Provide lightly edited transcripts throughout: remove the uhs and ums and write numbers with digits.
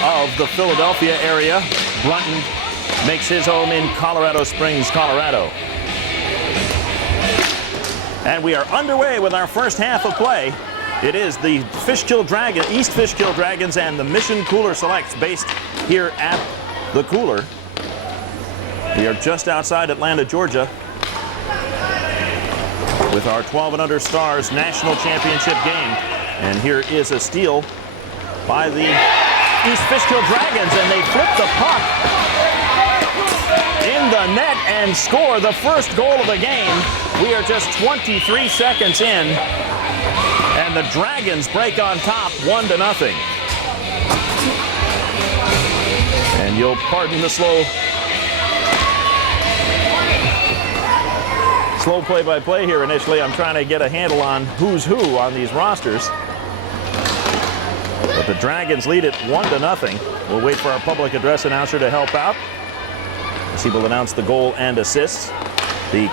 out of the Philadelphia area. Brunton makes his home in Colorado Springs, Colorado. And we are underway with our first half of play. It is the East Fishkill Dragons and the Mission Cooler Selects based here at the Cooler. We are just outside Atlanta, Georgia, with our 12 and under Stars National Championship game. And here is a steal by the East Fishkill Dragons, and they flip the puck in the net and score the first goal of the game. We are just 23 seconds in, and the Dragons break on top 1-0. And you'll pardon the slow play-by-play here initially. I'm trying to get a handle on who's who on these rosters. But the Dragons lead it 1-0. We'll wait for our public address announcer to help out. He will announce the goal and assists. The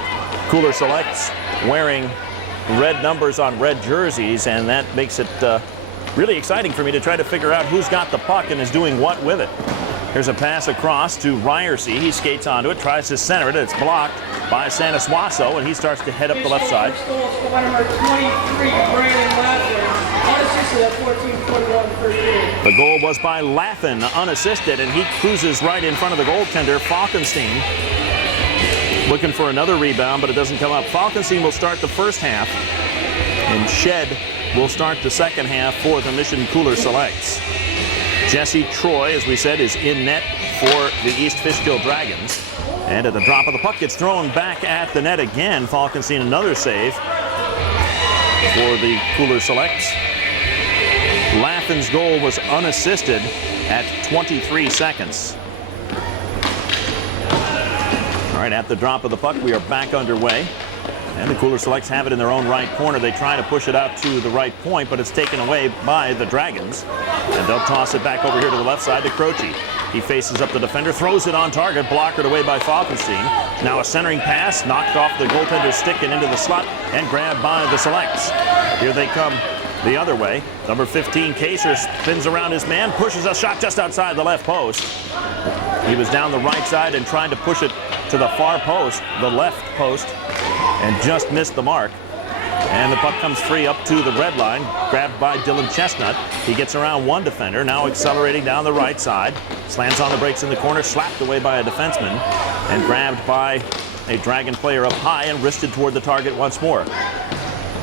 Cooler Selects wearing red numbers on red jerseys, and that makes it really exciting for me to try to figure out who's got the puck and is doing what with it. Here's a pass across to Ryerson. He skates onto it, tries to center it. It's blocked by Sanasuaso, and he starts to head up the left side. The goal was by Laffin, unassisted, and he cruises right in front of the goaltender, Falkenstein. Looking for another rebound, but it doesn't come up. Falkenstein will start the first half, and Shed will start the second half for the Mission Cooler Selects. Jesse Troy, as we said, is in net for the East Fishkill Dragons. And at the drop of the puck, it's thrown back at the net again. Falkenstein, another save for the Cooler Selects. Laffin's goal was unassisted at 23 seconds. All right, at the drop of the puck, we are back underway. And the Cooler Selects have it in their own right corner. They try to push it out to the right point, but it's taken away by the Dragons. And they'll toss it back over here to the left side to Croce. He faces up the defender, throws it on target, blockered away by Falkenstein. Now a centering pass, knocked off the goaltender's stick and into the slot, and grabbed by the Selects. Here they come the other way. Number 15, Kaser, spins around his man, pushes a shot just outside the left post. He was down the right side and trying to push it to the far post, the left post, and just missed the mark. And the puck comes free up to the red line, grabbed by Dylan Chestnut. He gets around one defender, now accelerating down the right side. Slams on the brakes in the corner, slapped away by a defenseman, and grabbed by a Dragon player up high and wristed toward the target once more.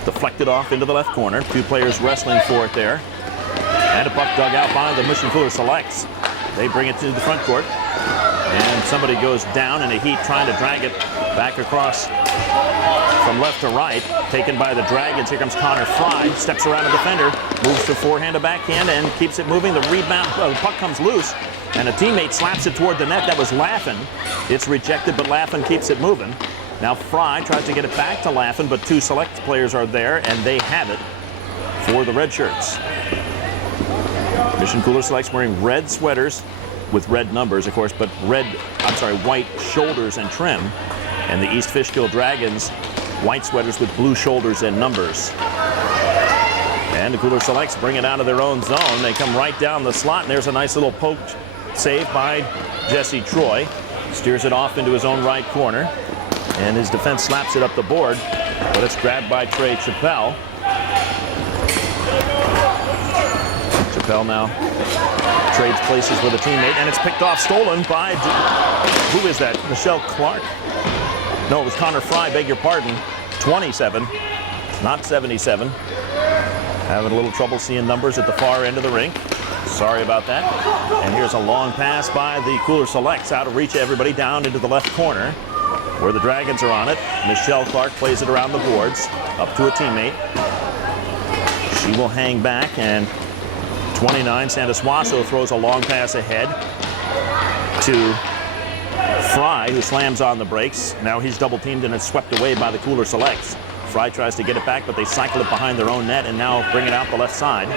Deflected off into the left corner. Two players wrestling for it there. And a puck dug out by the Mission Cooler Selects. They bring it to the front court. And somebody goes down in a heat trying to drag it back across from left to right. Taken by the Dragons. Here comes Connor Fry. Steps around the defender. Moves to forehand to backhand and keeps it moving. The rebound, the puck comes loose. And a teammate slaps it toward the net. That was Laffin. It's rejected, but Laffin keeps it moving. Now Fry tries to get it back to Laffin, but two Select players are there, and they have it for the red shirts. Mission Cooler Selects wearing red sweaters with red numbers, of course, but white shoulders and trim. And the East Fishkill Dragons, white sweaters with blue shoulders and numbers. And the Cooler Selects bring it out of their own zone. They come right down the slot, and there's a nice little poke save by Jesse Troy. Steers it off into his own right corner. And his defense slaps it up the board, but it's grabbed by Trey Chappelle. Chappelle now trades places with a teammate, and it's picked off, stolen by, who is that? Michelle Clark? No, it was Connor Fry, beg your pardon. 27, not 77. Having a little trouble seeing numbers at the far end of the rink. Sorry about that. And here's a long pass by the Cooler Selects out of reach of everybody down into the left corner, where the Dragons are on it. Michelle Clark plays it around the boards, up to a teammate. She will hang back, and 29, Sanasuaso throws a long pass ahead to Fry, who slams on the brakes. Now he's double teamed, and it's swept away by the Cooler Selects. Fry tries to get it back, but they cycle it behind their own net and now bring it out the left side.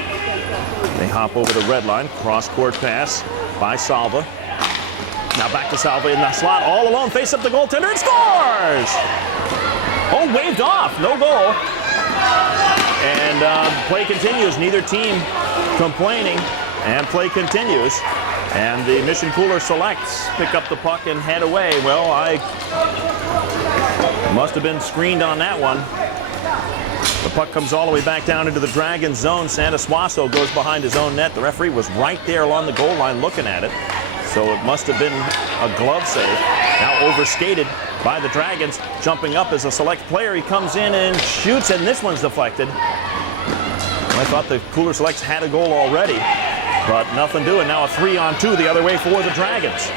They hop over the red line, cross-court pass by Salva. Now back to Salva in the slot, all alone, face up the goaltender, and scores! Oh, waved off, no goal. And play continues, neither team complaining. and play continues. And the Mission Cooler Selects pick up the puck and head away. Well, I must have been screened on that one. The puck comes all the way back down into the Dragons zone. Santa Suaso goes behind his own net. The referee was right there along the goal line looking at it. So it must have been a glove save. Now overskated by the Dragons. Jumping up as a Select player. He comes in and shoots, and this one's deflected. I thought the Cooler Selects had a goal already, but nothing doing. Now a 3-on-2 the other way for the Dragons.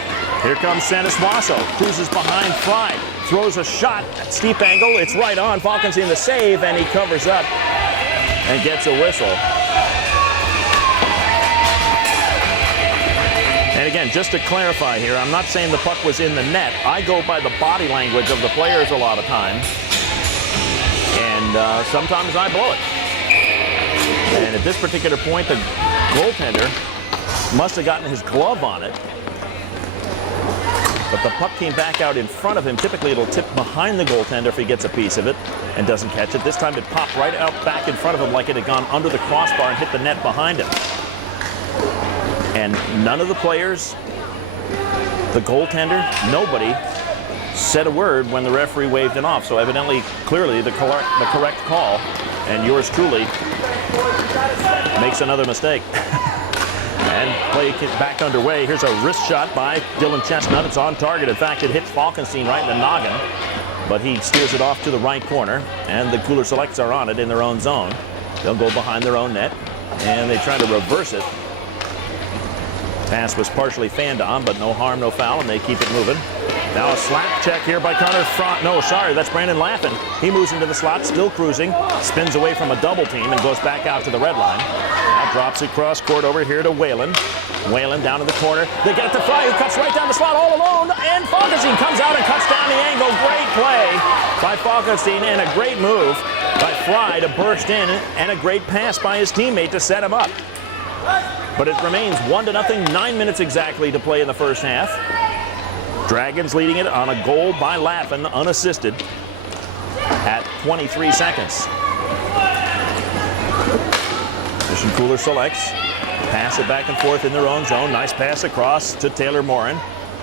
Here comes Santa Suaso. Cruises behind Fry. Throws a shot at steep angle. It's right on. Falkenstein the save, and he covers up and gets a whistle. And again, just to clarify here, I'm not saying the puck was in the net. I go by the body language of the players a lot of times. And sometimes I blow it. And at this particular point, the goaltender must have gotten his glove on it. But the puck came back out in front of him. Typically, it'll tip behind the goaltender if he gets a piece of it and doesn't catch it. This time, it popped right out back in front of him like it had gone under the crossbar and hit the net behind him. And none of the players, the goaltender, nobody said a word when the referee waved it off. So evidently, clearly, the correct call. And yours truly makes another mistake. And play back underway. Here's a wrist shot by Dylan Chestnut. It's on target. In fact, it hits Falkenstein right in the noggin. But he steers it off to the right corner. And the Cooler Selects are on it in their own zone. They'll go behind their own net. And they try to reverse it. Pass was partially fanned on, but no harm, no foul, and they keep it moving. Now a slap check here by Connor Fry. No, sorry, that's Brandon Laffin. He moves into the slot, still cruising, spins away from a double team and goes back out to the red line. Now drops it cross court over here to Whalen. Whalen down to the corner. They get it to Fry, who cuts right down the slot all alone, and Falkenstein comes out and cuts down the angle. Great play by Falkenstein and a great move by Fry to burst in, and a great pass by his teammate to set him up. But it remains 1-0, 9 minutes exactly to play in the first half. Dragons leading it on a goal by Laffin, unassisted, at 23 seconds. Mission Cooler Selects. Pass it back and forth in their own zone. Nice pass across to Taylor Morin.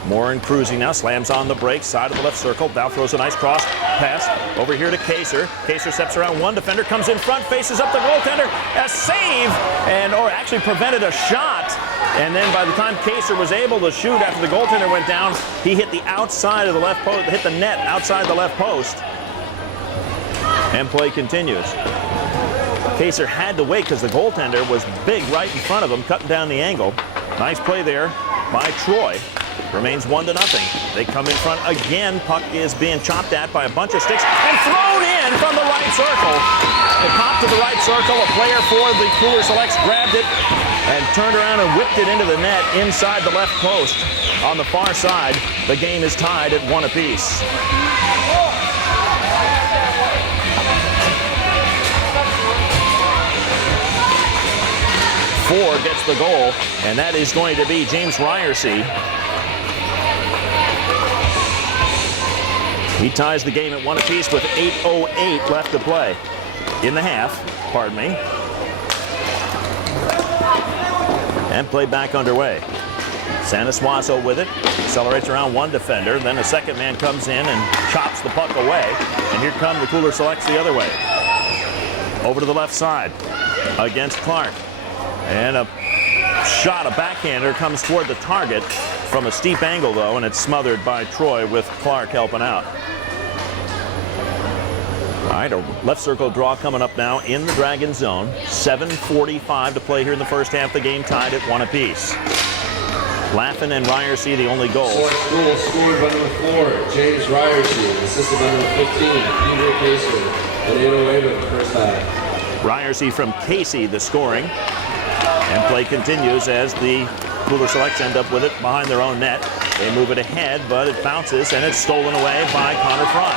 Morin cruising now, slams on the brakes, side of the left circle. Now throws a nice cross pass over here to Kaser. Kaser steps around one defender, comes in front, faces up the goaltender. A save, or actually prevented a shot. And then by the time Kaser was able to shoot after the goaltender went down, he hit the outside of the left post, hit the net outside the left post. And play continues. Kaser had to wait because the goaltender was big right in front of him, cutting down the angle. Nice play there by Troy. Remains 1-0. They come in front again. Puck is being chopped at by a bunch of sticks and thrown in from the right circle. It popped to the right circle. A player for the Cooler Selects grabbed it and turned around and whipped it into the net inside the left post. On the far side, the game is tied at 1 apiece. Ford gets the goal, and that is going to be James Ryersey. He ties the game at 1 apiece with 8:08 left to play in the half, pardon me. And play back underway. Santa Suaso with it, accelerates around one defender, then a second man comes in and chops the puck away. And here come the Cooler Selects the other way. Over to the left side against Clark. And a shot, a backhander, comes toward the target from a steep angle, though, and it's smothered by Troy with Clark helping out. All right, a left circle draw coming up now in the Dragon zone. 7:45 to play here in the first half. The game tied at 1 apiece. Laffin and Ryersey the only goals. Goal scored by number 4, James Ryersey, assisted by number 15, Peter Kaser, at 8:08 of the first half. Ryersey from Casey, the scoring. And play continues as the Cooler Selects end up with it behind their own net. They move it ahead, but it bounces, and it's stolen away by Connor Fry.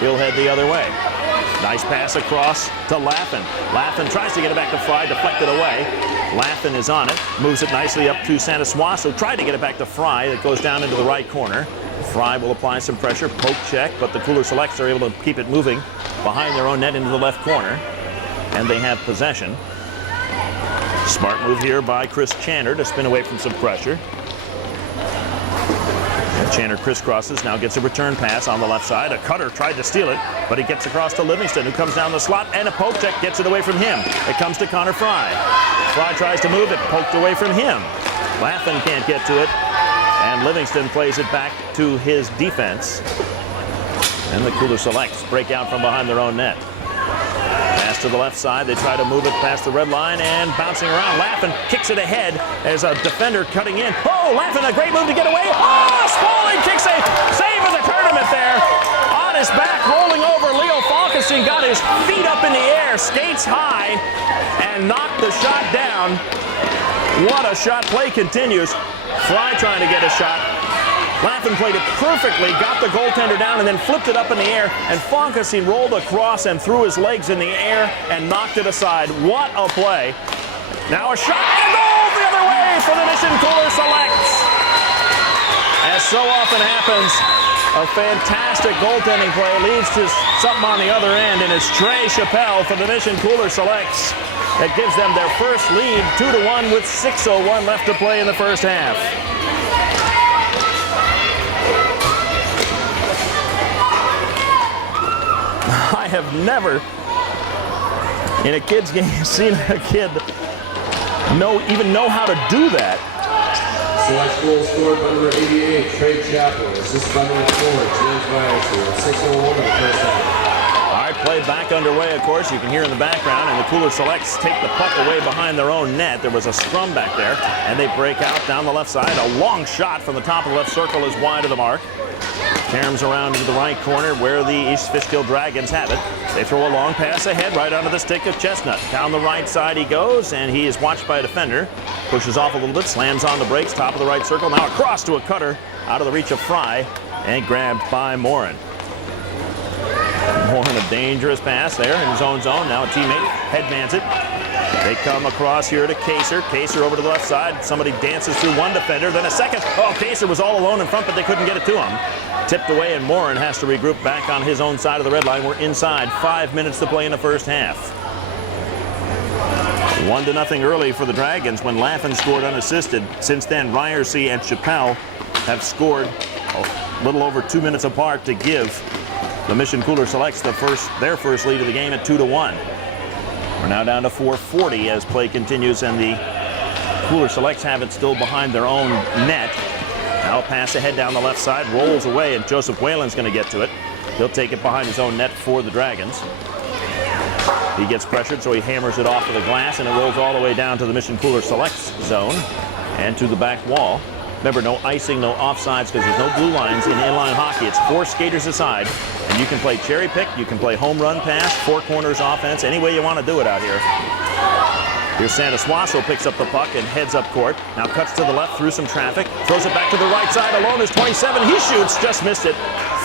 He'll head the other way. Nice pass across to Laffin. Laffin tries to get it back to Fry, deflected away. Laffin is on it, moves it nicely up to Santa Suaso. Tried to get it back to Fry. That goes down into the right corner. Fry will apply some pressure, poke check, but the Cooler Selects are able to keep it moving behind their own net into the left corner. And they have possession. Smart move here by Chris Channer to spin away from some pressure. And Channer crisscrosses, now gets a return pass on the left side. A cutter tried to steal it, but he gets across to Livingston, who comes down the slot, and a poke check gets it away from him. It comes to Connor Fry. Fry tries to move it, poked away from him. Laffin can't get to it, and Livingston plays it back to his defense. And the Cooler Selects break out from behind their own net. Pass to the left side. They try to move it past the red line and bouncing around. Laffin kicks it ahead as a defender cutting in. Oh, Laffin, a great move to get away. Oh, Spaulding kicks a save of the tournament there. On his back, rolling over. Leo Falkenstein got his feet up in the air, skates high, and knocked the shot down. What a shot. Play continues. Fry trying to get a shot. Laffin played it perfectly, got the goaltender down, and then flipped it up in the air, and Falkenstein rolled across and threw his legs in the air and knocked it aside. What a play. Now a shot and a goal the other way for the Mission Cooler Selects. As so often happens, a fantastic goaltending play leads to something on the other end, and it's Trey Chappelle for the Mission Cooler Selects. That gives them their first lead, 2-1 with 6:01 left to play in the first half. I have never, in a kid's game, seen a kid even know how to do that. Select goal scored by number 88, Trey Chappell. Assisted by number 4, James Ryerson. 6:01 in the first half. All right, play back underway, of course. You can hear in the background, and the Cooler Selects take the puck away behind their own net. There was a scrum back there, and they break out down the left side. A long shot from the top of the left circle is wide of the mark. Caroms around into the right corner where the East Fishkill Dragons have it. They throw a long pass ahead right onto the stick of Chestnut. Down the right side he goes, and he is watched by a defender. Pushes off a little bit, slams on the brakes, top of the right circle. Now across to a cutter out of the reach of Fry, and grabbed by Morin. Morin, a dangerous pass there in his own zone. Now a teammate headmans it. They come across here to Kaser. Kaser over to the left side. Somebody dances through one defender, then a second. Oh, Kaser was all alone in front, but they couldn't get it to him. Tipped away, and Morin has to regroup back on his own side of the red line. We're inside 5 minutes to play in the first half. 1-0 early for the Dragons when Laffin scored unassisted. Since then, Ryersey and Chappelle have scored a little over 2 minutes apart to give the Mission Cooler Selects their first lead of the game at 2-1. We're now down to 4:40 as play continues, and the Cooler Selects have it still behind their own net. Now a pass ahead down the left side, rolls away, and Joseph Whalen's going to get to it. He'll take it behind his own net for the Dragons. He gets pressured, so he hammers it off of the glass, and it rolls all the way down to the Mission Cooler Selects zone and to the back wall. Remember, no icing, no offsides, because there's no blue lines in inline hockey. It's 4 skaters aside, and you can play cherry pick, you can play home run pass, 4 corners offense, any way you want to do it out here. Here's Santos-Wasso picks up the puck and heads up court. Now cuts to the left through some traffic, throws it back to the right side. Alone is 27. He shoots, just missed it.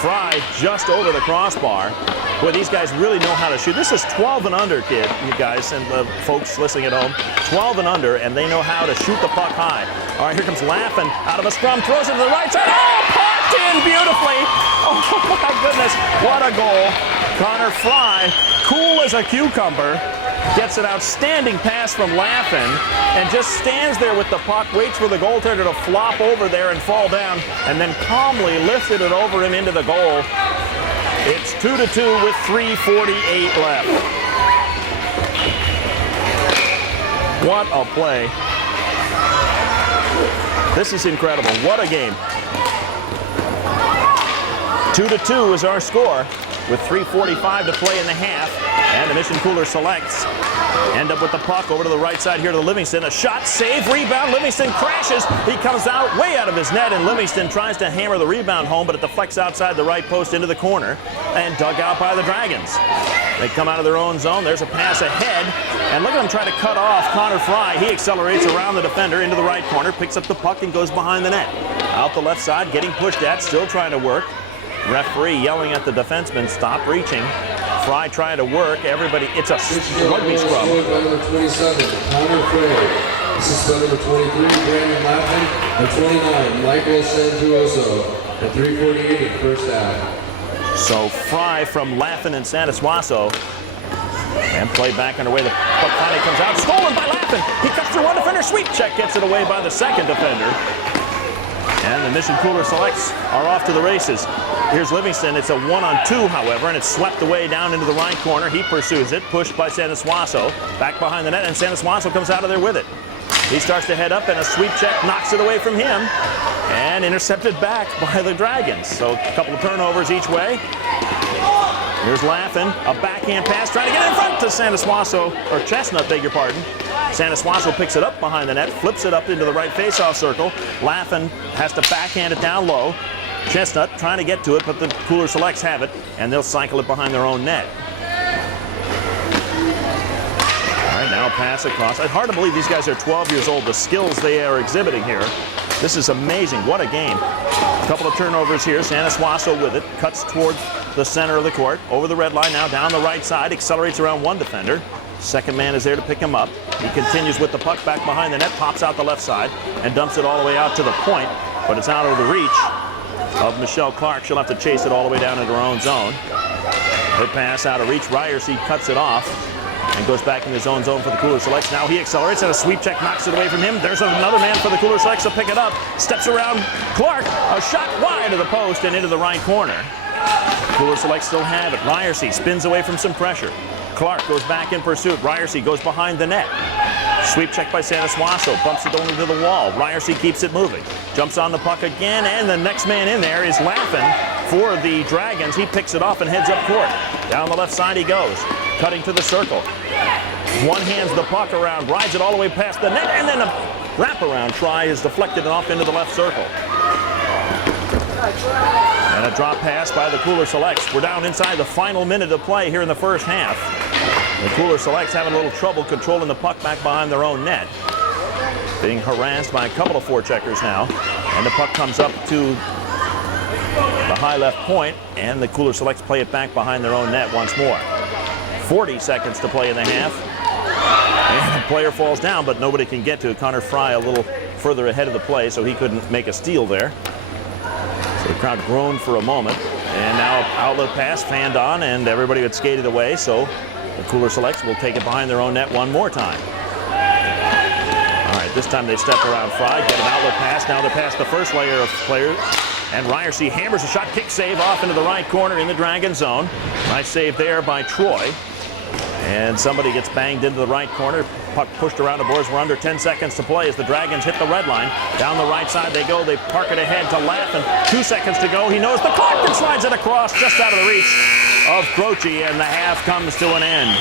Fry just over the crossbar. Boy, these guys really know how to shoot. This is 12 and under, kid, you guys and the folks listening at home. 12 and under, and they know how to shoot the puck high. All right, here comes Laffin out of a scrum, throws it to the right side. Oh, parked in beautifully. Oh, my goodness, what a goal. Connor Fry, cool as a cucumber, gets an outstanding pass from Laffin and just stands there with the puck, waits for the goaltender to flop over there and fall down, and then calmly lifted it over him into the goal. It's 2-2 with 3:48 left. What a play. This is incredible. What a game. 2-2 is our score with 3:45 to play in the half. And the Mission Cooler Selects end up with the puck over to the right side here to Livingston. A shot, save, rebound. Livingston crashes. He comes out way out of his net, and Livingston tries to hammer the rebound home, but it deflects outside the right post into the corner and dug out by the Dragons. They come out of their own zone. There's a pass ahead, and look at him try to cut off Connor Fry. He accelerates around the defender into the right corner, picks up the puck, and goes behind the net. Out the left side, getting pushed at, still trying to work. Referee yelling at the defenseman, stop reaching. Fry trying to work. Everybody, it's a rugby scrum. Scored by number 27, Connor Fray. Assisted by number 23, Brandon Laffin. And 29, Michael Santuoso. At 3:48 first half. So Fry from Laffin and Santos-Wasso. And play back underway. The puck finally comes out. Stolen by Laffin. He cuts check gets it away by the second defender. And the Mission Cooler Selects are off to the races. Here's Livingston. It's a 1-on-2, however, and it's swept away down into the right corner. He pursues it, pushed by Sanasuaso. Back behind the net, and Sanasuaso comes out of there with it. He starts to head up, and a sweep check knocks it away from him. And intercepted back by the Dragons. So a couple of turnovers each way. Here's Laffin, a backhand pass, trying to get in front to Sanasuaso, or Chestnut, beg your pardon. Sanasuaso picks it up behind the net, flips it up into the right faceoff circle. Laffin has to backhand it down low. Chestnut trying to get to it, but the Cooler Selects have it, and they'll cycle it behind their own net. All right, now pass across. It's hard to believe these guys are 12 years old, the skills they are exhibiting here. This is amazing. What a game. A couple of turnovers here. Sanasuaso with it. Cuts toward the center of the court. Over the red line now, down the right side. Accelerates around one defender. Second man is there to pick him up. He continues with the puck back behind the net. Pops out the left side and dumps it all the way out to the point. But it's out of the reach of Michelle Clark. She'll have to chase it all the way down into her own zone. Her pass out of reach. Ryerson cuts it off and goes back in his own zone for the Cooler Selects. Now he accelerates, and a sweep check knocks it away from him. There's another man for the Cooler Selects to pick it up. Steps around Clark. A shot wide of the post and into the right corner. Cooler Selects still have it. Ryerson spins away from some pressure. Clark goes back in pursuit. Ryerson goes behind the net. Sweep check by Sanasuaso. Bumps it only to the wall. Ryerson keeps it moving. Jumps on the puck again, and the next man in there is Laffin for the Dragons. He picks it off and heads up court. Down the left side he goes, cutting to the circle. One hands the puck around, rides it all the way past the net, and then a wraparound try is deflected and off into the left circle. And a drop pass by the Cooler Selects. We're down inside the final minute of play here in the first half. The Cooler Selects having a little trouble controlling the puck back behind their own net. Being harassed by a couple of forecheckers now. And the puck comes up to the high left point, and the Cooler Selects play it back behind their own net once more. 40 seconds to play in the half. And the player falls down, but nobody can get to it. Connor Fry a little further ahead of the play, so he couldn't make a steal there. So the crowd groaned for a moment. And now outlet pass fanned on, and everybody had skated away, so the Cooler Selects will take it behind their own net one more time. All right, this time they step around Fry, get an outlet pass. Now they're past the first layer of players. And Ryerson hammers a shot, kick save off into the right corner in the Dragon zone. Nice save there by Troy. And somebody gets banged into the right corner. Puck pushed around the boards. We're under 10 seconds to play as the Dragons hit the red line. Down the right side they go. They park it ahead to Laffin. 2 seconds to go. He knows the clock and slides it across just out of the reach of Croce, and the half comes to an end.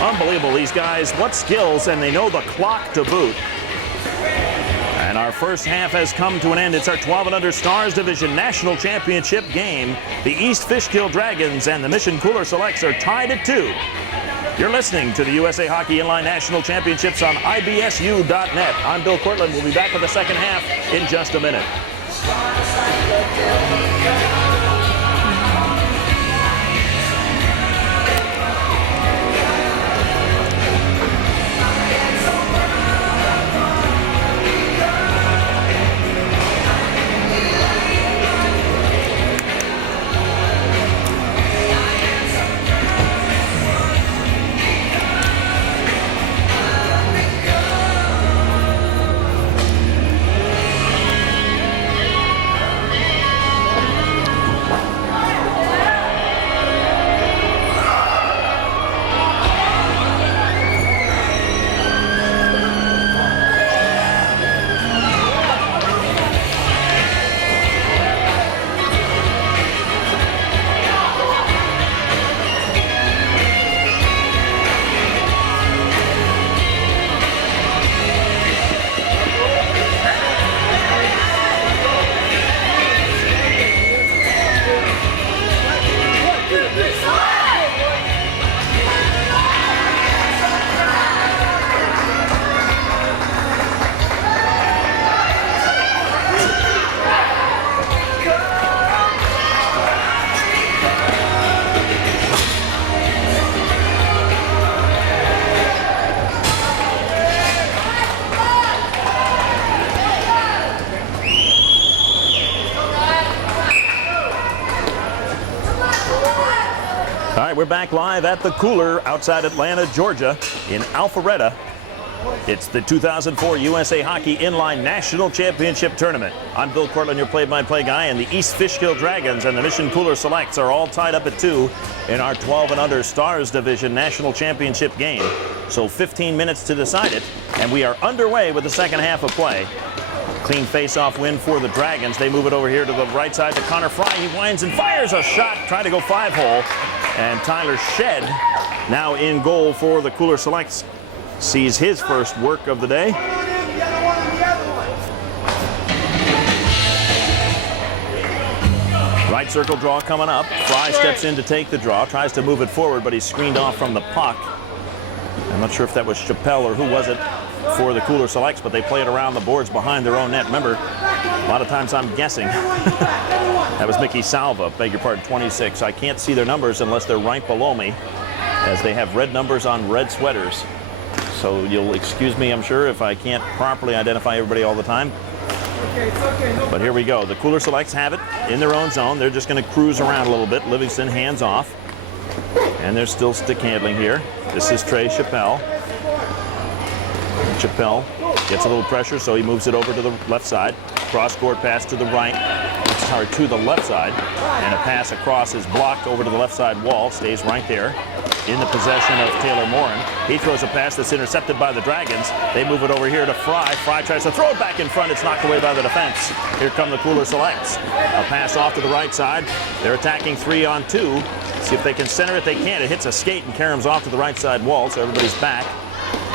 Unbelievable, these guys. What skills, and they know the clock to boot. And our first half has come to an end. It's our 12 and under Stars Division National Championship game. The East Fishkill Dragons and the Mission Cooler Selects are tied at 2. You're listening to the USA Hockey Inline National Championships on IBSU.net. I'm Bill Cortland. We'll be back with the second half in just a minute. We're back live at the Cooler outside Atlanta, Georgia in Alpharetta. It's the 2004 USA Hockey Inline National Championship Tournament. I'm Bill Cortland, your play-by-play guy, and the East Fishkill Dragons and the Mission Cooler Selects are all tied up at 2 in our 12 and under Stars Division National Championship game. So 15 minutes to decide it, and we are underway with the second half of play. Clean face-off win for the Dragons. They move it over here to the right side to Connor Fry. He winds and fires a shot, trying to go 5-hole. And Tyler Shed, now in goal for the Cooler Selects, sees his first work of the day. Right circle draw coming up. Fry steps in to take the draw, tries to move it forward, but he's screened off from the puck. I'm not sure if that was Chappelle or who was it for the Cooler Selects, but they play it around the boards behind their own net. Remember, a lot of times I'm guessing. That was Mickey Salva, beg your pardon, 26. I can't see their numbers unless they're right below me, as they have red numbers on red sweaters. So you'll excuse me, I'm sure, if I can't properly identify everybody all the time. But here we go. The Cooler Selects have it in their own zone. They're just going to cruise around a little bit. Livingston hands off. And there's still stick handling here. This is Trey Chappelle. Chappelle gets a little pressure, so he moves it over to the left side. Cross-court pass to the right. Sorry, to the left side. And a pass across is blocked over to the left side wall. Stays right there in the possession of Taylor Morin. He throws a pass that's intercepted by the Dragons. They move it over here to Fry. Fry tries to throw it back in front. It's knocked away by the defense. Here come the Cooler Selects. A pass off to the right side. They're attacking 3-on-2. See if they can center it. They can't. It hits a skate and caroms off to the right side wall, so everybody's back.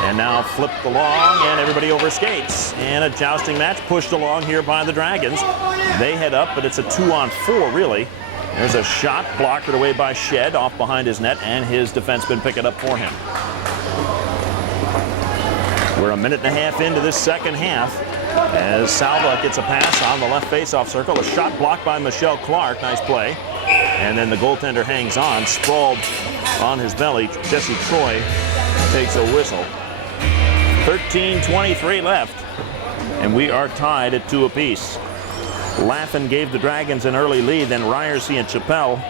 And now flipped along, and everybody over skates. And a jousting match pushed along here by the Dragons. They head up, but it's a 2-on-4, really. There's a shot blocked away by Shed off behind his net, and his defenseman pick it up for him. We're a minute and a half into this second half as Salva gets a pass on the left face-off circle. A shot blocked by Michelle Clark. Nice play. And then the goaltender hangs on, sprawled on his belly. Jesse Troy takes a whistle. 13:23 left, and we are tied at 2 apiece. Laffin gave the Dragons an early lead, then Ryerson and Chappelle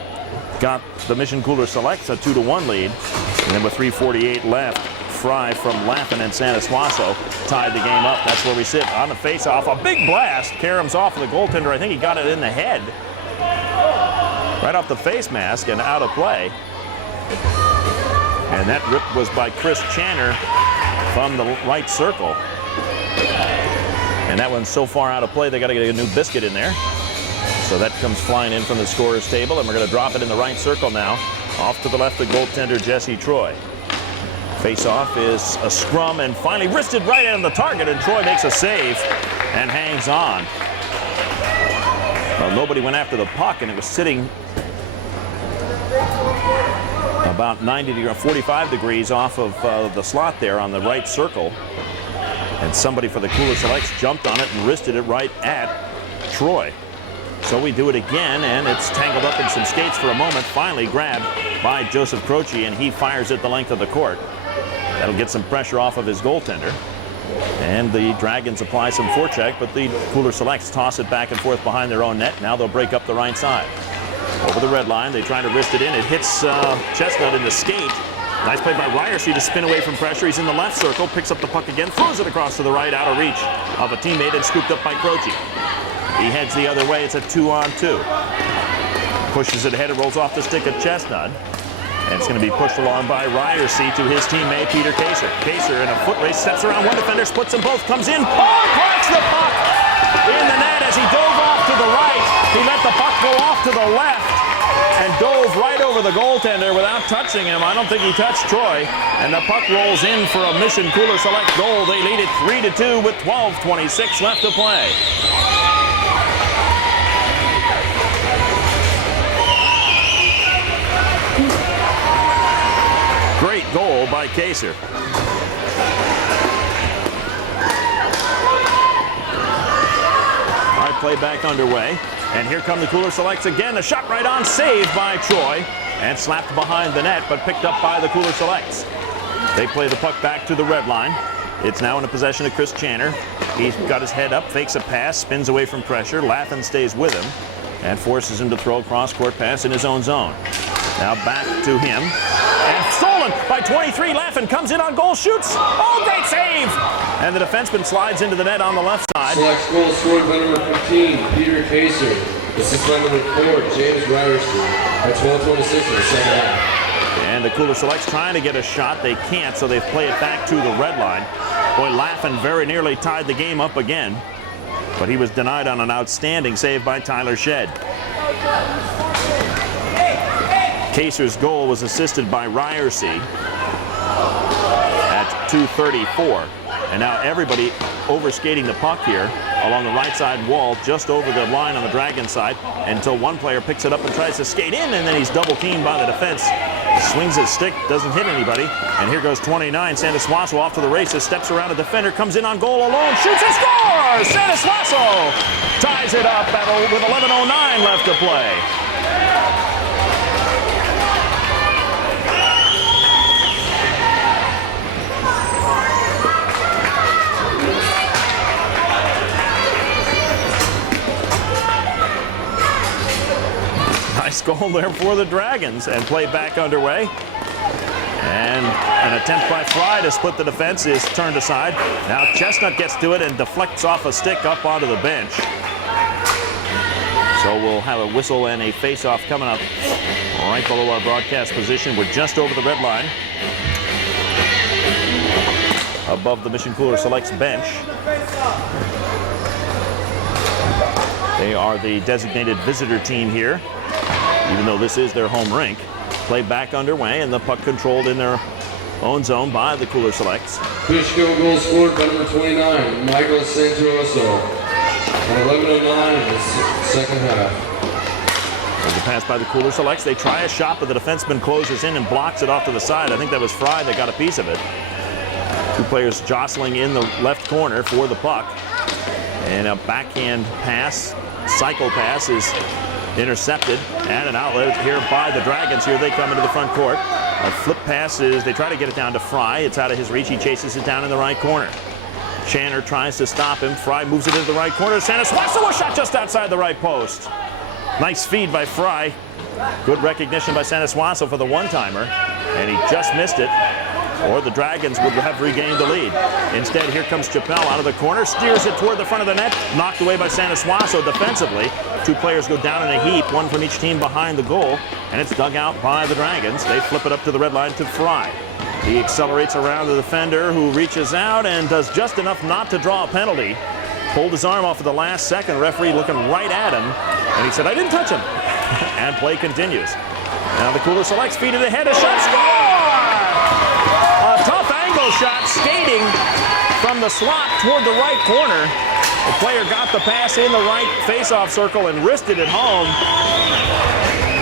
got the Mission Cooler Selects a 2-1 lead. And then with 3:48 left, Fry from Laffin and Santa Suaso tied the game up. That's where we sit on the face-off. A big blast caroms off of the goaltender. I think he got it in the head. Right off the face mask and out of play. And that rip was by Chris Channer from the right circle. And that one's so far out of play, they got to get a new biscuit in there. So that comes flying in from the scorer's table, and we're going to drop it in the right circle now. Off to the left, the goaltender, Jesse Troy. Face-off is a scrum, and finally wristed right on the target, and Troy makes a save and hangs on. Well, nobody went after the puck, and it was sitting about 45 degrees off of the slot there on the right circle. And somebody for the Cooler Selects jumped on it and wristed it right at Troy. So we do it again, and it's tangled up in some skates for a moment. Finally grabbed by Joseph Croce, and he fires it the length of the court. That'll get some pressure off of his goaltender. And the Dragons apply some forecheck, but the Cooler Selects toss it back and forth behind their own net. Now they'll break up the right side. Over the red line, they try to wrist it in. It hits Chestnut in the skate. Nice play by Ryerson to spin away from pressure. He's in the left circle, picks up the puck again, throws it across to the right, out of reach of a teammate, and scooped up by Croce. He heads the other way. It's a 2-on-2. Pushes it ahead. It rolls off the stick of Chestnut. And it's going to be pushed along by Ryerson to his teammate, Peter Kaser. Kaser in a foot race, steps around one defender, splits them both, comes in, parks the puck in the net as he dove off to the right. He let the puck go off to the left and dove right over the goaltender without touching him. I don't think he touched Troy. And the puck rolls in for a Mission Cooler Select goal. They lead it 3-2 with 12:26 left to play. Great goal by Kaser. All right, play back underway. And here come the Cooler Selects again. A shot right on, saved by Troy. And slapped behind the net, but picked up by the Cooler Selects. They play the puck back to the red line. It's now in the possession of Chris Channer. He's got his head up, fakes a pass, spins away from pressure. Laffin stays with him and forces him to throw a cross-court pass in his own zone. Now back to him. And stolen by 23. Laffin comes in on goal, shoots. Oh, great save save, and the defenseman slides into the net on the left side. Selects goal scored by number 15, Peter Kaser. Assist by number 4, James Ryerson. At 12:26 in the second half. And the Cooler Selects trying to get a shot. They can't, so they've played it back to the red line. Boy, Laffin very nearly tied the game up again, but he was denied on an outstanding save by Tyler Shedd. Kaser's goal was assisted by Ryersey at 2:34. And now everybody overskating the puck here along the right side wall, just over the line on the Dragon side, until one player picks it up and tries to skate in, and then he's double teamed by the defense. Swings his stick, doesn't hit anybody. And here goes 29, Sanderswasso off to the races, steps around a defender, comes in on goal alone, shoots and scores! Sanderswasso ties it up with 11:09 left to play. Nice goal there for the Dragons, and play back underway. And an attempt by Fry to split the defense is turned aside. Now Chestnut gets to it and deflects off a stick up onto the bench. So we'll have a whistle and a face-off coming up right below our broadcast position. We're just over the red line, above the Mission Cooler Selects bench. They are the designated visitor team here, even though this is their home rink. Play back underway, and the puck controlled in their own zone by the Cooler Selects. Fishkill goal scored by number 29, Michael Santuoso. At 11:09 in the second half. There's a pass by the Cooler Selects. They try a shot, but the defenseman closes in and blocks it off to the side. I think that was Fry that got a piece of it. Two players jostling in the left corner for the puck. And a backhand pass, cycle pass, is intercepted, and an outlet here by the Dragons. Here they come into the front court. A flip pass is, they try to get it down to Fry. It's out of his reach. He chases it down in the right corner. Channer tries to stop him. Fry moves it into the right corner. Sanderswasso, a shot just outside the right post. Nice feed by Fry. Good recognition by Sanderswasso for the one-timer, and he just missed it, or the Dragons would have regained the lead. Instead, here comes Chappelle out of the corner, steers it toward the front of the net, knocked away by Sanderswasso defensively. Two players go down in a heap, one from each team behind the goal, and it's dug out by the Dragons. They flip it up to the red line to Fry. He accelerates around the defender, who reaches out and does just enough not to draw a penalty. Pulled his arm off at the last second, referee looking right at him, and he said, "I didn't touch him." And play continues. Now the Cooler Selects feed it ahead, a shot, score! A tough angle shot, skating from the slot toward the right corner. The player got the pass in the right face-off circle and wristed it home.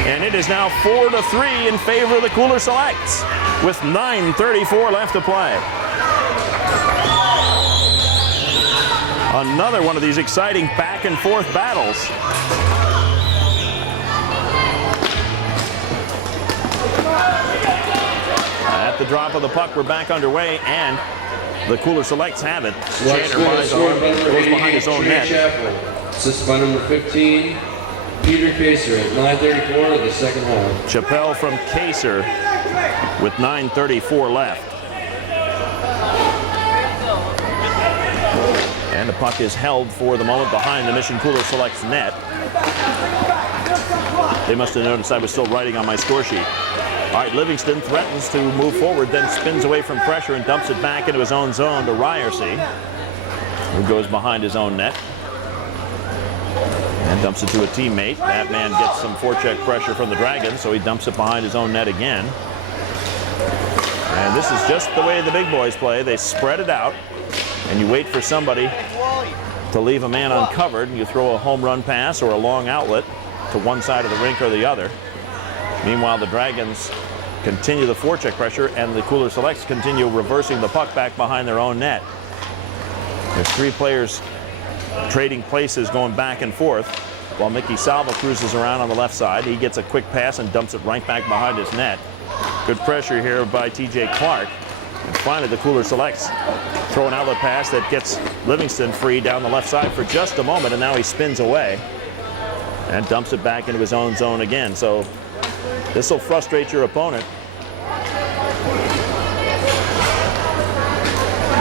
And it is now 4-3 in favor of the Cooler Selects, with 9:34 left to play. Another one of these exciting back and forth battles. At the drop of the puck, we're back underway, and the Cooler Selects have it. Channer goes behind his own net. Assisted by number 15, Peter Kaser at 9:34 of the second half. Chappelle from Kaser with 9:34 left. And the puck is held for the moment behind the Mission Cooler Selects net. They must have noticed I was still writing on my score sheet. All right, Livingston threatens to move forward, then spins away from pressure and dumps it back into his own zone to Ryersey, who goes behind his own net and dumps it to a teammate. That man gets some forecheck pressure from the Dragons, so he dumps it behind his own net again. And this is just the way the big boys play. They spread it out, and you wait for somebody to leave a man uncovered, and you throw a home run pass or a long outlet to one side of the rink or the other. Meanwhile, the Dragons continue the forecheck pressure, and the Cooler Selects continue reversing the puck back behind their own net. There's three players trading places, going back and forth, while Mickey Salva cruises around on the left side. He gets a quick pass and dumps it right back behind his net. Good pressure here by TJ Clark. And finally, the Cooler Selects throw an outlet pass that gets Livingston free down the left side for just a moment, and now he spins away and dumps it back into his own zone again. So this will frustrate your opponent.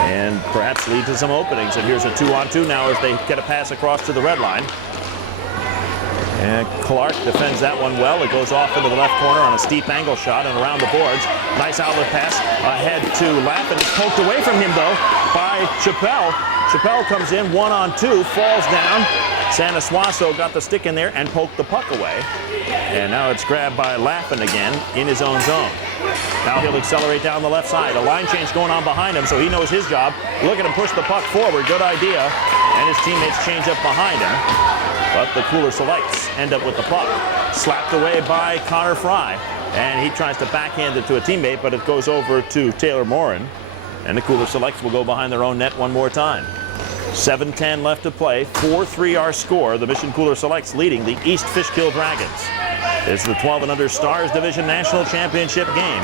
And perhaps lead to some openings. And here's a 2-on-2 now as they get a pass across to the red line. And Clark defends that one well. It goes off into the left corner on a steep angle shot and around the boards. Nice outlet pass ahead to Laffin. It's poked away from him, though, by Chappelle. Chappelle comes in 1-on-2, falls down. Santa Suaso got the stick in there and poked the puck away. And now it's grabbed by Laffin again in his own zone. Now he'll accelerate down the left side. A line change going on behind him, so he knows his job. Look at him push the puck forward. Good idea. And his teammates change up behind him. But the Cooler Selects end up with the puck. Slapped away by Connor Fry. And he tries to backhand it to a teammate, but it goes over to Taylor Morin. And the Cooler Selects will go behind their own net one more time. 7:10 left to play. 4-3 our score. The Mission Cooler Selects leading the East Fishkill Dragons. It's the 12 and under Stars Division National Championship game.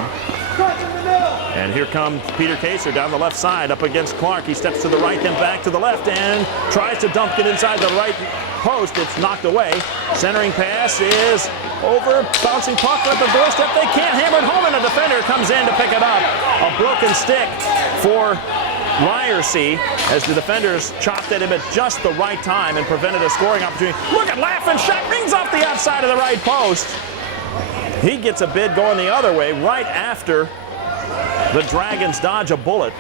And here comes Peter Kaser down the left side up against Clark. He steps to the right, then back to the left, and tries to dump it inside the right post. It's knocked away. Centering pass is over. Bouncing puck at the doorstep. They can't hammer it home, and a defender comes in to pick it up. A broken stick for Ryerson as the defenders chopped at him at just the right time and prevented a scoring opportunity. Look at Laffin, shot rings off the outside of the right post. He gets a bid going the other way right after the Dragons dodge a bullet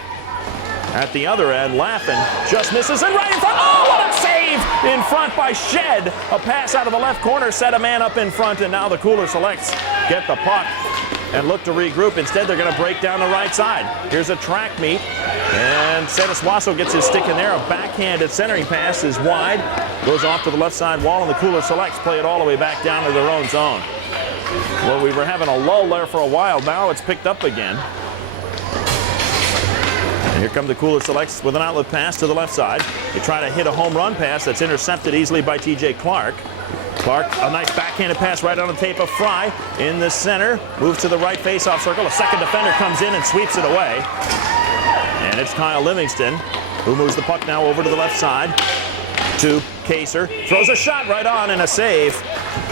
at the other end. Laffin just misses and right in front. Oh, what a save in front by Shed. A pass out of the left corner set a man up in front, and now the Cooler Selects get the puck and look to regroup. Instead, they're going to break down the right side. Here's a track meet, and Santa Suaso gets his stick in there. A backhanded centering pass is wide, goes off to the left side wall, and the Cooler Selects play it all the way back down to their own zone. Well, we were having a lull there for a while. Now it's picked up again. And here come the Cooler Selects with an outlet pass to the left side. They try to hit a home run pass that's intercepted easily by TJ Clark. Clark, a nice backhanded pass right on the tape of Fry in the center. Moves to the right face-off circle. A second defender comes in and sweeps it away. And it's Kyle Livingston who moves the puck now over to the left side to Kaser. Throws a shot right on and a save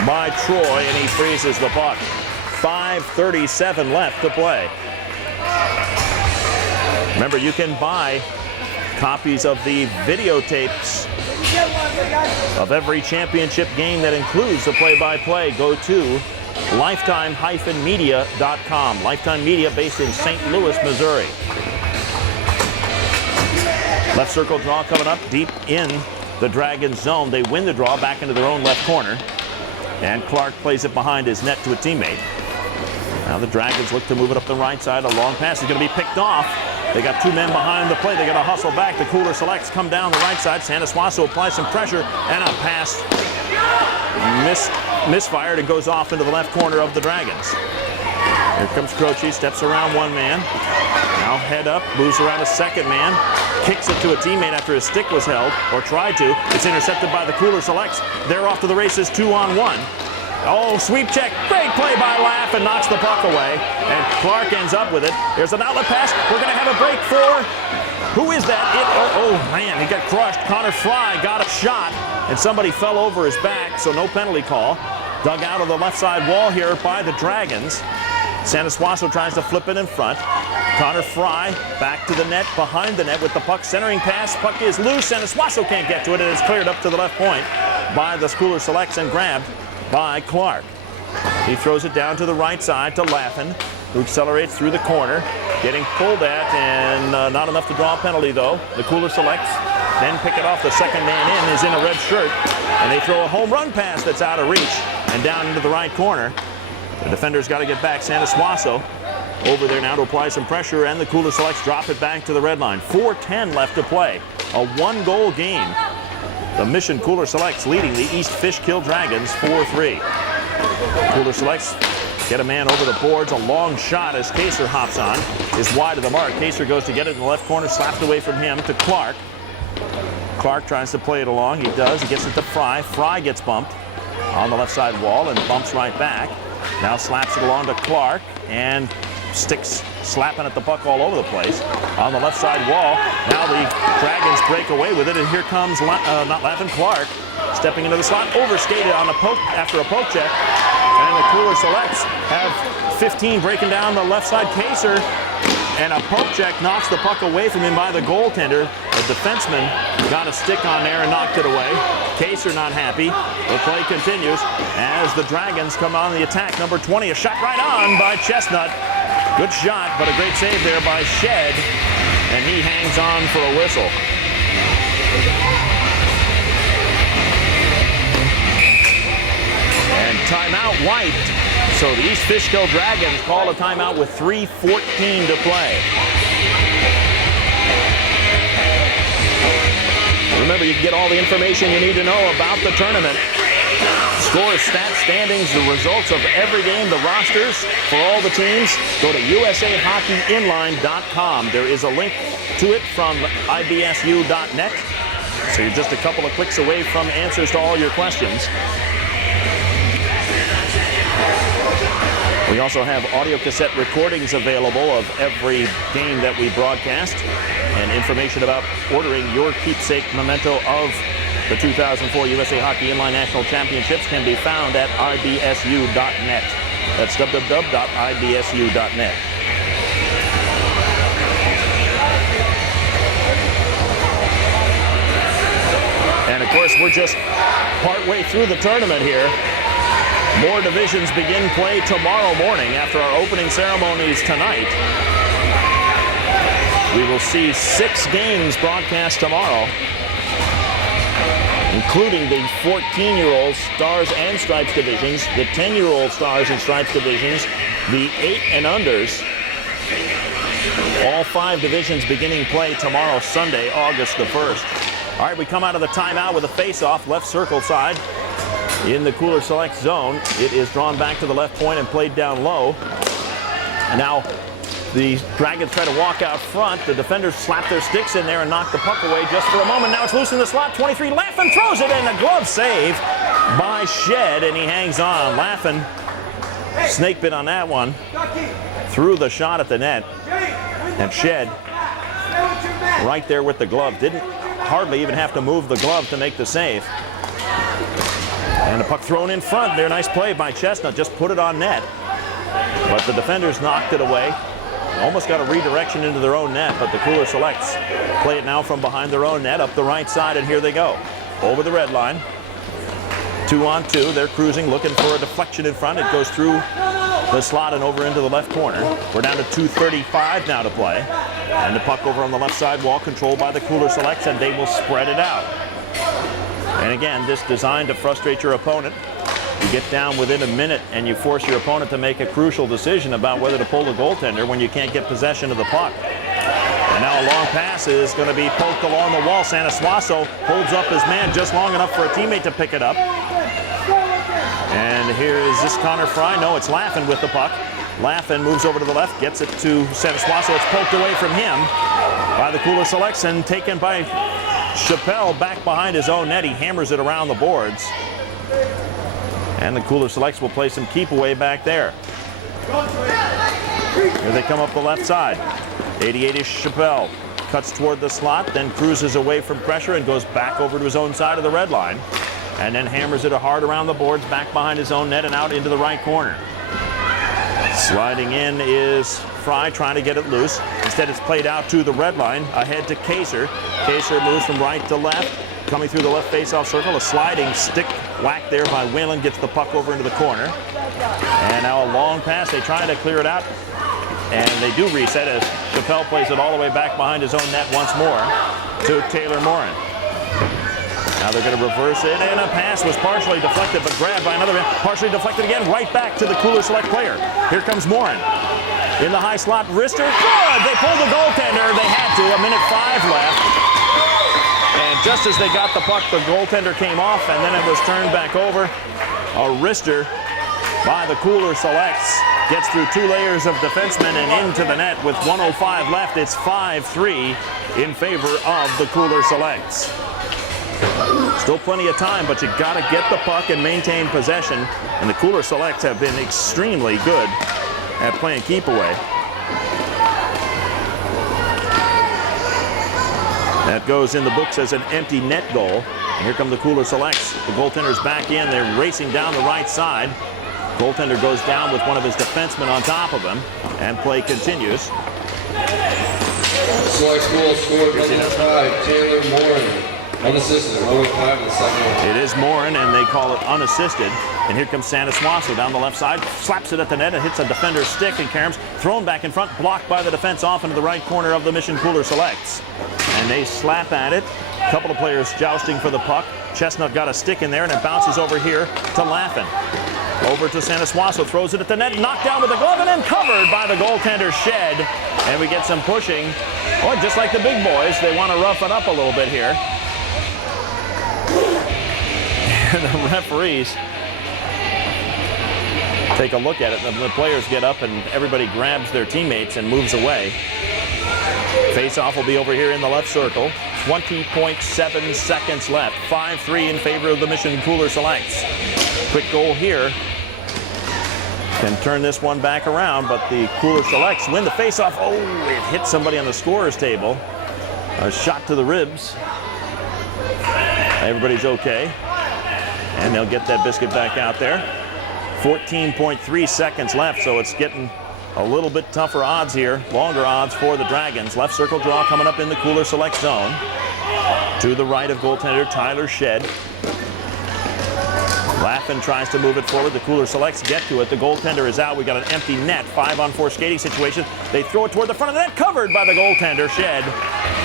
by Troy, and he freezes the puck. 5:37 left to play. Remember, you can buy copies of the videotapes of every championship game that includes the play-by-play. Go to lifetime-media.com. Lifetime Media based in St. Louis, Missouri. Left circle draw coming up deep in the Dragons zone. They win the draw back into their own left corner. And Clark plays it behind his net to a teammate. Now the Dragons look to move it up the right side. A long pass is going to be picked off. They got two men behind the play. They got to hustle back. The Cooler Selects come down the right side. Santa Suaso applies some pressure, and a pass misfired and goes off into the left corner of the Dragons. Here comes Croce, steps around one man. Now head up, moves around a second man, kicks it to a teammate after his stick was held, or tried to. It's intercepted by the Cooler Selects. They're off to the races 2-on-1. Oh, sweep check. Great play by Laffin, knocks the puck away. And Clark ends up with it. There's an outlet pass. We're going to have a break for... Who is that? Oh, man, he got crushed. Connor Fry got a shot, and somebody fell over his back, so no penalty call. Dug out of the left side wall here by the Dragons. Santa Suaso tries to flip it in front. Connor Fry back to the net, behind the net with the puck. Centering pass. Puck is loose. Santa Suaso can't get to it. It is cleared up to the left point by the Cooler Selects and grabbed by Clark. He throws it down to the right side to Laffin, who accelerates through the corner, getting pulled at, and not enough to draw a penalty, though. The Cooler Selects then pick it off. The second man in is in a red shirt, and they throw a home run pass that's out of reach and down into the right corner. The defender's got to get back. Santa Suaso over there now to apply some pressure, and the Cooler Selects drop it back to the red line. 4:10 left to play. A one-goal game. The Mission Cooler Selects leading the East Fishkill Dragons 4-3. Cooler Selects get a man over the boards. A long shot as Kaser hops on is wide of the mark. Kaser goes to get it in the left corner, slapped away from him to Clark. Clark tries to play it along. He does. He gets it to Fry. Fry gets bumped on the left side wall and bumps right back. Now slaps it along to Clark and sticks slapping at the puck all over the place on the left side wall. Now the Dragons break away with it, and here comes Clark stepping into the slot, overskated on a poke after a poke check, and the Cooler Selects have 15 breaking down the left side. Kaser And a poke check knocks the puck away from him by the goaltender. The defenseman got a stick on there and knocked it away. Kaser not happy. The play continues as the Dragons come on the attack. Number 20, a shot right on by Chestnut. Good shot, but a great save there by Shed. And he hangs on for a whistle. And timeout wiped. So the East Fishkill Dragons call a timeout with 3:14 to play. Remember, you can get all the information you need to know about the tournament. Scores, stats, standings, the results of every game, the rosters for all the teams. Go to usahockeyinline.com. There is a link to it from ibsu.net. So you're just a couple of clicks away from answers to all your questions. We also have audio cassette recordings available of every game that we broadcast, and information about ordering your keepsake memento of the 2004 USA Hockey Inline National Championships can be found at ibsu.net. That's www.ibsu.net. And of course, we're just partway through the tournament here. More divisions begin play tomorrow morning after our opening ceremonies tonight. We will see 6 games broadcast tomorrow, including the 14-year-old Stars and Stripes divisions, the 10-year-old Stars and Stripes divisions, the 8 and unders. All 5 divisions beginning play tomorrow, Sunday, August the 1st. All right, we come out of the timeout with a face-off, left circle side. In the Cooler Select zone, it is drawn back to the left point and played down low. And now the Dragons try to walk out front. The defenders slap their sticks in there and knock the puck away just for a moment. Now it's loose in the slot. 23, Laffin throws it in. A glove save by Shed, and he hangs on. Laffin, snake bit on that one. Threw the shot at the net. And Shed, right there with the glove, didn't hardly even have to move the glove to make the save. And the puck thrown in front there. Nice play by Chestnut. Just put it on net. But the defenders knocked it away. Almost got a redirection into their own net, but the Cooler Selects play it now from behind their own net up the right side, and here they go. Over the red line. 2-on-2. They're cruising, looking for a deflection in front. It goes through the slot and over into the left corner. We're down to 2:35 now to play. And the puck over on the left side wall, controlled by the Cooler Selects, and they will spread it out. And again, this designed to frustrate your opponent. You get down within a minute and you force your opponent to make a crucial decision about whether to pull the goaltender when you can't get possession of the puck. And now a long pass is going to be poked along the wall. Sanasuaso holds up his man just long enough for a teammate to pick it up. And here is this Connor Fry. No, it's Laffin with the puck. Laffin moves over to the left, gets it to Sanasuaso. It's poked away from him by the Cooler Selects and taken by Chappelle back behind his own net. He hammers it around the boards. And the Cooler Selects will play some keep away back there. Here they come up the left side. 88-ish Chappelle cuts toward the slot, then cruises away from pressure and goes back over to his own side of the red line. And then hammers it hard around the boards, back behind his own net and out into the right corner. Sliding in is Fry, trying to get it loose. Instead, it's played out to the red line, ahead to Kaser. Kaser moves from right to left, coming through the left face-off circle. A sliding stick whack there by Whalen gets the puck over into the corner. And now a long pass. They try to clear it out, and they do reset as Chappelle plays it all the way back behind his own net once more to Taylor Morin. Now they're going to reverse it, and a pass was partially deflected, but grabbed by another man. Partially deflected again, right back to the Cooler Select player. Here comes Morin. In the high slot, wrister. Good! They pulled the goaltender. They had to. 1:05 left. And just as they got the puck, the goaltender came off, and then it was turned back over. A wrister by the Cooler Selects gets through 2 layers of defensemen and into the net with 1:05 left. It's 5-3 in favor of the Cooler Selects. Still plenty of time, but you got to get the puck and maintain possession. And the Cooler Selects have been extremely good at playing keep away. That goes in the books as an empty net goal. And here come the Cooler Selects. The goaltender's back in. They're racing down the right side. Goaltender goes down with one of his defensemen on top of him, and play continues. Select School scored number 5, Taylor Morin. Unassisted, 0-5 in the second one. It is Morin, and they call it unassisted. And here comes Santos down the left side, slaps it at the net, and hits a defender's stick, and Caroms thrown back in front, blocked by the defense off into the right corner of the Mission Cooler Selects. And they slap at it. A couple of players jousting for the puck. Chestnut got a stick in there, and it bounces over here to Laffin. Over to Santos, throws it at the net, knocked down with a glove, and then covered by the goaltender Shed. And we get some pushing. Oh, just like the big boys, they want to rough it up a little bit here. And the referees take a look at it. The players get up and everybody grabs their teammates and moves away. Face-off will be over here in the left circle. 20.7 seconds left. 5-3 in favor of the Mission Cooler Selects. Quick goal here. Can turn this one back around, but the Cooler Selects win the face-off. Oh, it hit somebody on the scorer's table. A shot to the ribs. Everybody's okay. And they'll get that biscuit back out there. 14.3 seconds left, so it's getting a little bit tougher odds here. Longer odds for the Dragons. Left circle draw coming up in the Cooler Select zone. To the right of goaltender Tyler Shed. Laffin tries to move it forward. The Cooler Selects get to it. The goaltender is out. We got an empty net. 5-on-4 skating situation. They throw it toward the front of the net. Covered by the goaltender, Shed.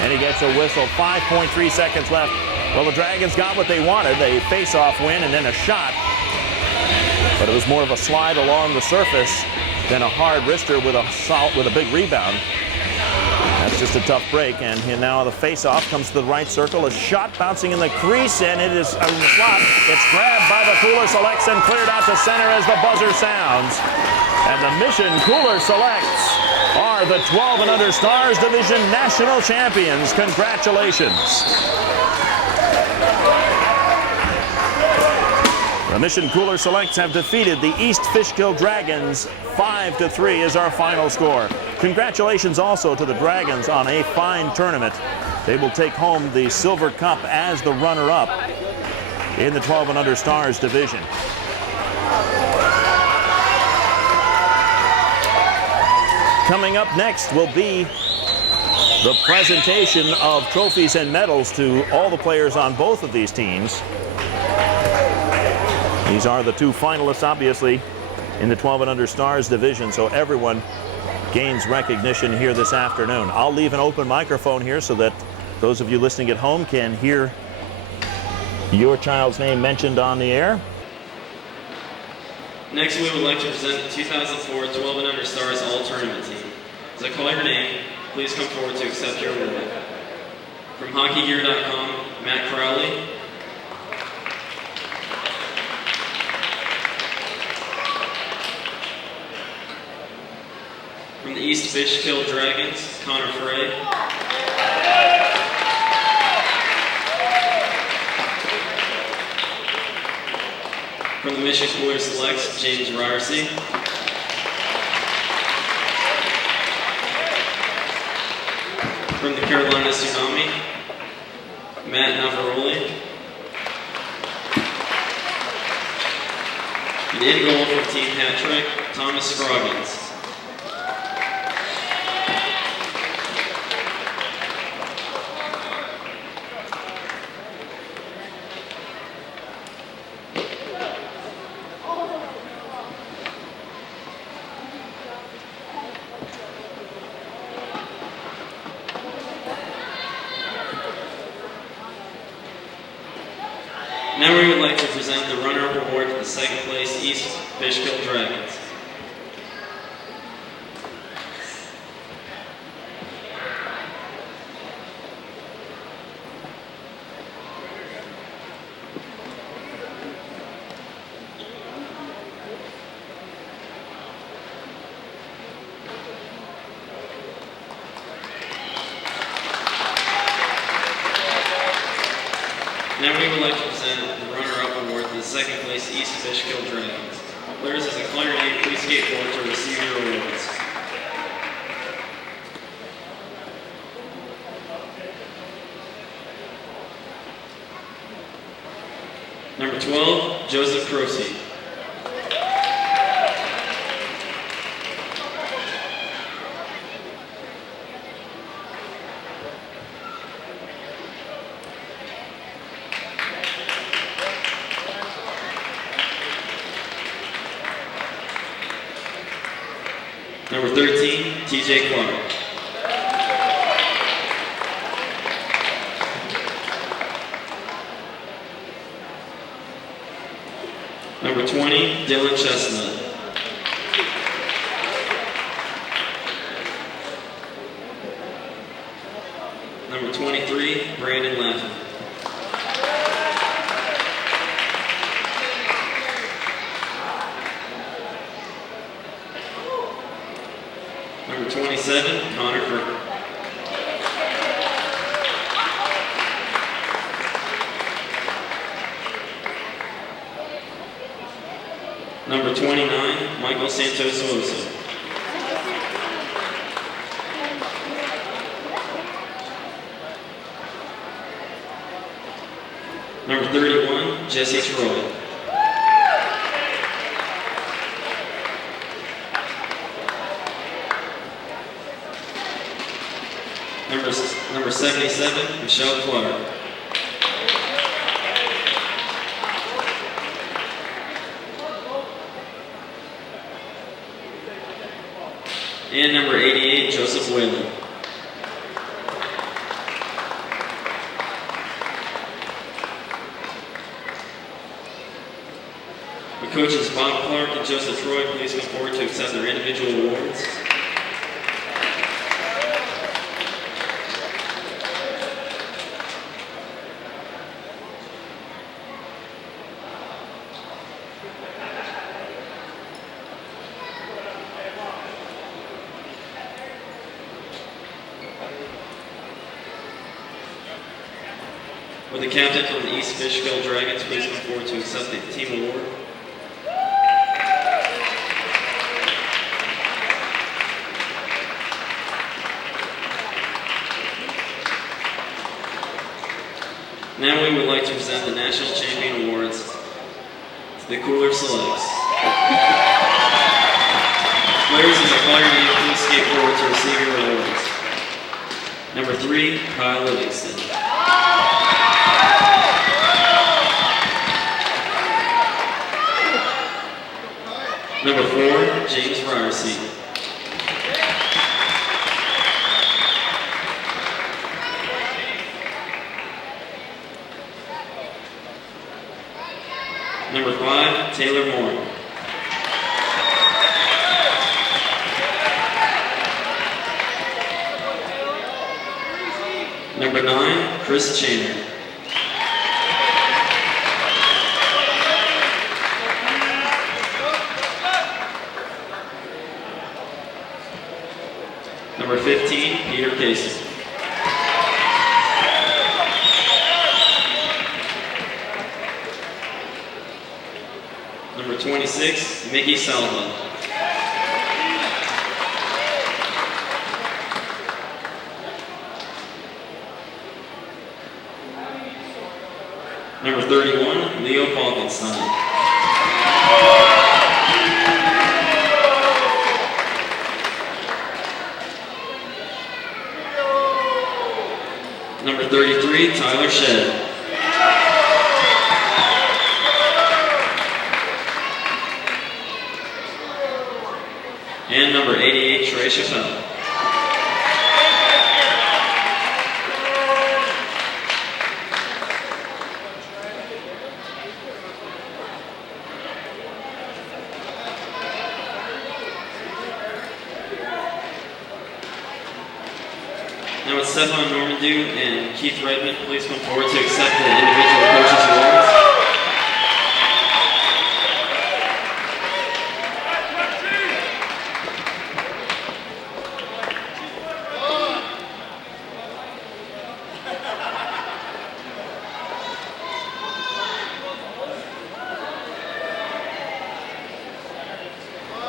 And he gets a whistle. 5.3 seconds left. Well, the Dragons got what they wanted. A face-off win and then a shot. But it was more of a slide along the surface than a hard wrister with a big rebound. That's just a tough break. And here now the face-off comes to the right circle. A shot bouncing in the crease, and it is in the slot. It's grabbed by the Cooler Selects and cleared out to center as the buzzer sounds. And the Mission Cooler Selects are the 12 and under Stars Division National Champions. Congratulations. The Mission Cooler Selects have defeated the East Fishkill Dragons. 5-3 is our final score. Congratulations also to the Dragons on a fine tournament. They will take home the Silver Cup as the runner-up in the 12 and under Stars division. Coming up next will be the presentation of trophies and medals to all the players on both of these teams. These are the two finalists, obviously, in the 12 and under Stars division, so everyone gains recognition here this afternoon. I'll leave an open microphone here so that those of you listening at home can hear your child's name mentioned on the air. Next, we would like to present the 2004 12 and under Stars All-Tournament team. As I call your name, please come forward to accept your award. From HockeyGear.com, Matt Crowley. From the East Fishkill Dragons, Connor Frey. From the Mission Cooler Selects, James Ryerson. From the Carolina Tsunami, Matt Navaroli. And in goal for Team Hat Trick, Thomas Scroggins. Now we would like to present the runner-up award to the second place East Fishkill Dragons. Now we would like to present the runner-up award to the second place East Fishkill Dragons. Players, as I call your name, please skate forward to receive your awards. Number 12, Joseph Croce. Number 13, TJ Clark. Number 20, Dylan Chestnut. Number 23, Brandon Laffin. Number 27, Connor Kirk. Number 29, Michael Santos-Oso. Number 31, Jesse Troy. Number 77, Michelle Clark. And number 88, Joseph Whalen. The coaches Bob Clark and Joseph Troy, please come forward to accept their individual awards. Would the captain from the East Fishkill Dragons please come forward to accept the team award? Now we would like to present the National Champion Awards to the Cooler Selects. Players, as I call your name, please skate forward to receive your awards. Number 3, Kyle Livingston. Number 4, James Ryerson. Number 5, Taylor Moore. Number 9, Chris Chandler. Number 15, Peter Casey. Number 26, Mickey Salva. Number 31, Leo Falkenstein. Number 33, Tyler Shedd. And number 88, Trey Chappelle. Now it's Stefan Normandeau and Keith Redmond. Please come forward to accept the individual coaches' awards.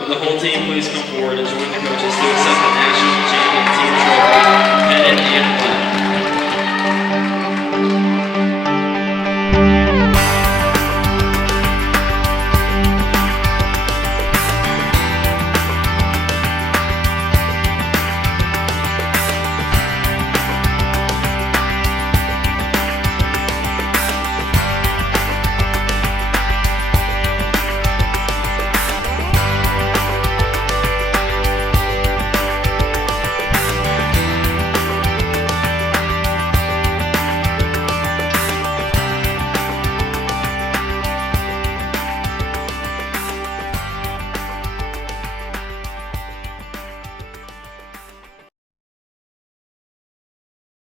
Would the whole team please come forward and join the coaches to accept the national champion team trophy, pennant, and flag.